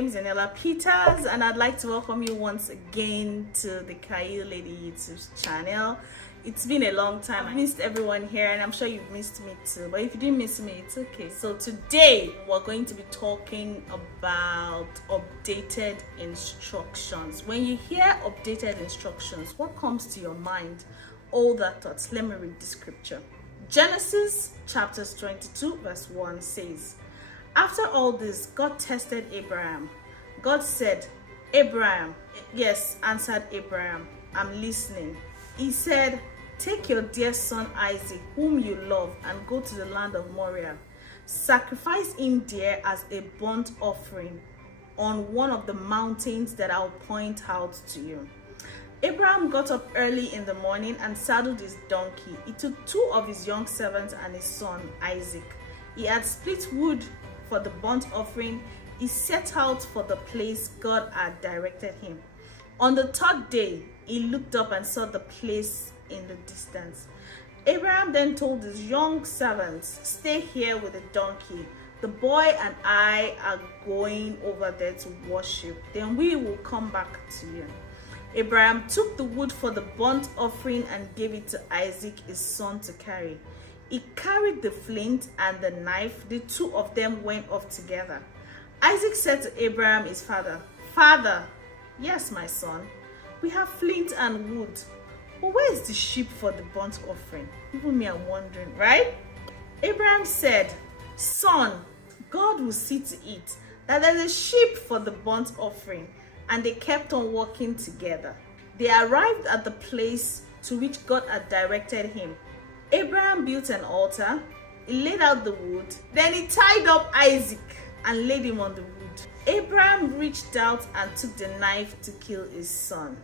name is Anela Peters, and I'd like to welcome you once again to the Kayu Lady YouTube channel. It's been a long time. I missed everyone here, and I'm sure you've missed me too. But if you didn't miss me, it's okay. So today we're going to be talking about updated instructions. When you hear updated instructions, what comes to your mind? All that thoughts. Let me read the scripture. Genesis chapters 22 verse 1 says, "After all this, God tested Abraham. God said, 'Abraham.' 'Yes,' answered Abraham, 'I'm listening.' He said, 'Take your dear son Isaac, whom you love, and go to the land of Moriah. Sacrifice him there as a burnt offering on one of the mountains that I'll point out to you.' Abraham got up early in the morning and saddled his donkey. He took 2 of his young servants and his son Isaac. He had split wood for the burnt offering. He set out for the place God had directed him. On the 3rd day, he looked up and saw the place in the distance. Abraham then told his young servants, 'Stay here with the donkey. The boy and I are going over there to worship. Then we will come back to you.' Abraham took the wood for the burnt offering and gave it to Isaac, his son, to carry. He carried the flint and the knife. The 2 of them went off together. Isaac said to Abraham, his father, 'Father.' 'Yes, my son, we have flint and wood, but where is the sheep for the burnt offering?' Even me, I'm wondering, right? Abraham said, 'Son, God will see to it that there's a sheep for the burnt offering.' And they kept on walking together. They arrived at the place to which God had directed him. Abraham built an altar. He laid out the wood. Then he tied up Isaac and laid him on the wood. Abraham reached out and took the knife to kill his son.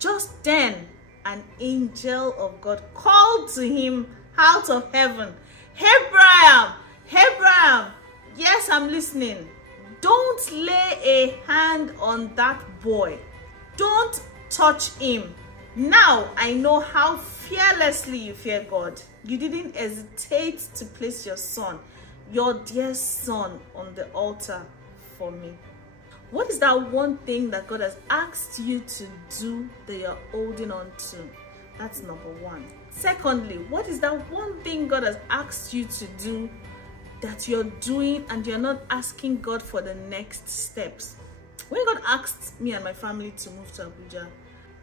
Just then, an angel of God called to him out of heaven, 'Abraham, Abraham.' 'Yes, I'm listening.' 'Don't lay a hand on that boy. Don't touch him. Now I know how fearlessly you fear God. You didn't hesitate to place your son, your dear son, on the altar for me.' What is that one thing that God has asked you to do that you're holding on to? That's number 1. Secondly, what is that one thing God has asked you to do that you're doing and you're not asking God for the next steps? When God asked me and my family to move to Abuja,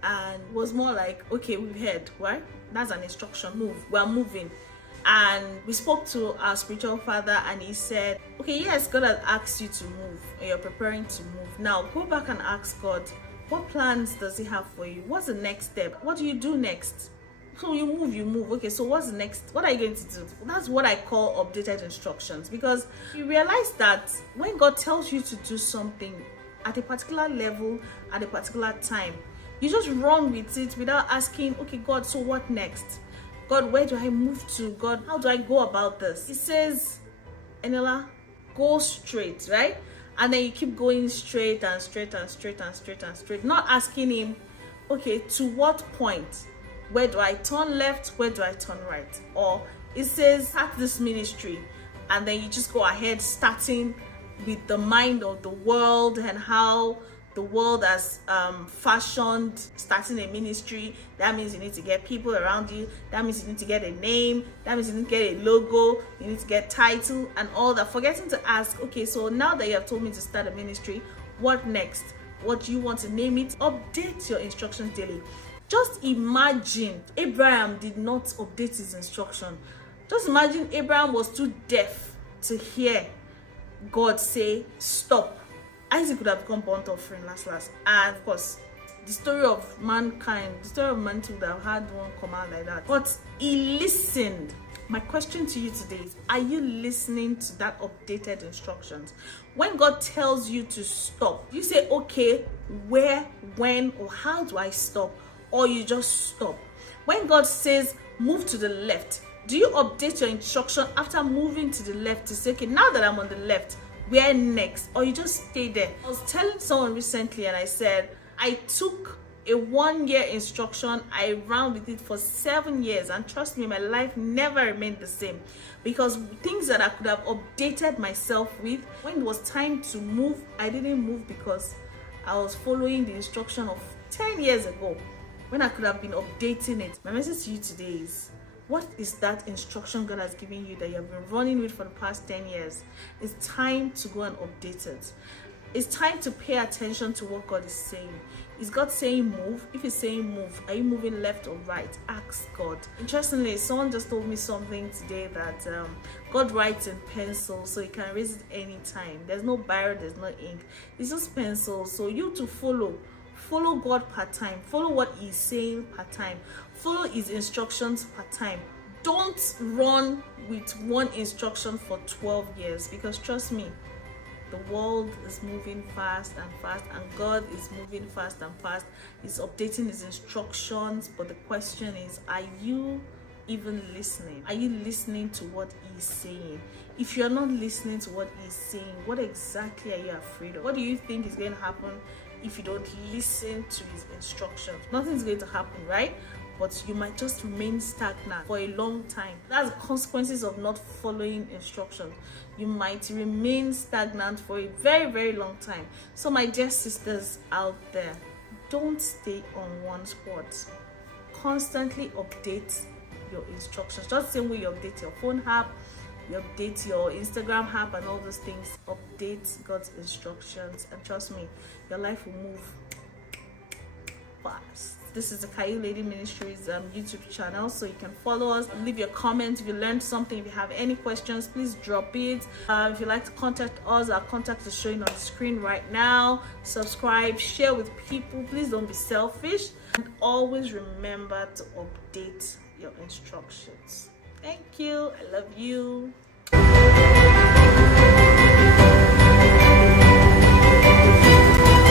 and was more like, okay, we've heard, right? That's an instruction, move, we're moving. And we spoke to our spiritual father and he said, okay, yes, God has asked you to move and you're preparing to move. Now go back and ask God, what plans does he have for you? What's the next step? What do you do next? So you move. Okay, so what's the next? What are you going to do? That's what I call updated instructions, because you realize that when God tells you to do something at a particular level, at a particular time, you just run with it without asking, okay, God, so what next? God, where do I move to? God, how do I go about this? He says, Anela, go straight, right? And then you keep going straight and straight and straight and straight and straight, not asking him, okay, to what point? Where do I turn left? Where do I turn right? Or it says, start this ministry, and then you just go ahead starting with the mind of the world and how the world has fashioned starting a ministry. That means you need to get people around you. That means you need to get a name. That means you need to get a logo. You need to get title and all that. Forgetting to ask, okay, so now that you have told me to start a ministry, what next? What do you want to name it? Update your instructions daily. Just imagine Abraham did not update his instruction. Just imagine Abraham was too deaf to hear God say, stop. Isaac would have become burnt offering last. And of course, the story of mankind, the story of mankind would have had one come out like that. But he listened. My question to you today is, are you listening to that updated instructions? When God tells you to stop, you say, okay, where, when, or how do I stop? Or you just stop. When God says move to the left, do you update your instruction after moving to the left to say, okay, now that I'm on the left, where next? Or you just stay there? I was telling someone recently and I said, I took A 1-year instruction, I ran with it for 7 years, and trust me, my life never remained the same, because things that I could have updated myself with, when it was time to move, I didn't move because I was following the instruction of 10 years ago when I could have been updating it. My message to you today is, what is that instruction God has given you that you have been running with for the past 10 years? It's time to go and update it. It's time to pay attention to what God is saying. Is God saying move? If He's saying move, are you moving left or right? Ask God. Interestingly, someone just told me something today that God writes in pencil, so you can erase it anytime. There's no biro, there's no ink. It's just pencil. So you to follow God part time. Follow what He's saying part time. Follow His instructions part time. Don't run with one instruction for 12 years, because trust me, the world is moving fast and fast, and God is moving fast and fast. He's updating His instructions, but the question is, are you even listening? Are you listening to what He's saying? If you're not listening to what He's saying, what exactly are you afraid of? What do you think is going to happen if you don't listen to His instructions? Nothing's going to happen, right? But you might just remain stagnant for a long time. That's the consequences of not following instructions. You might remain stagnant for a very, very long time. So my dear sisters out there, don't stay on one spot. Constantly update your instructions. Just the same way you update your phone app, you update your Instagram app and all those things. Update God's instructions, and trust me, your life will move fast. This is the Caillou Lady Ministries YouTube channel, so you can follow us, leave your comments if you learned something. If you have any questions, please drop it. If you'd like to contact us, our contact is showing on the screen right now. Subscribe, share with people. Please don't be selfish, and always remember to update your instructions. Thank you. I love you.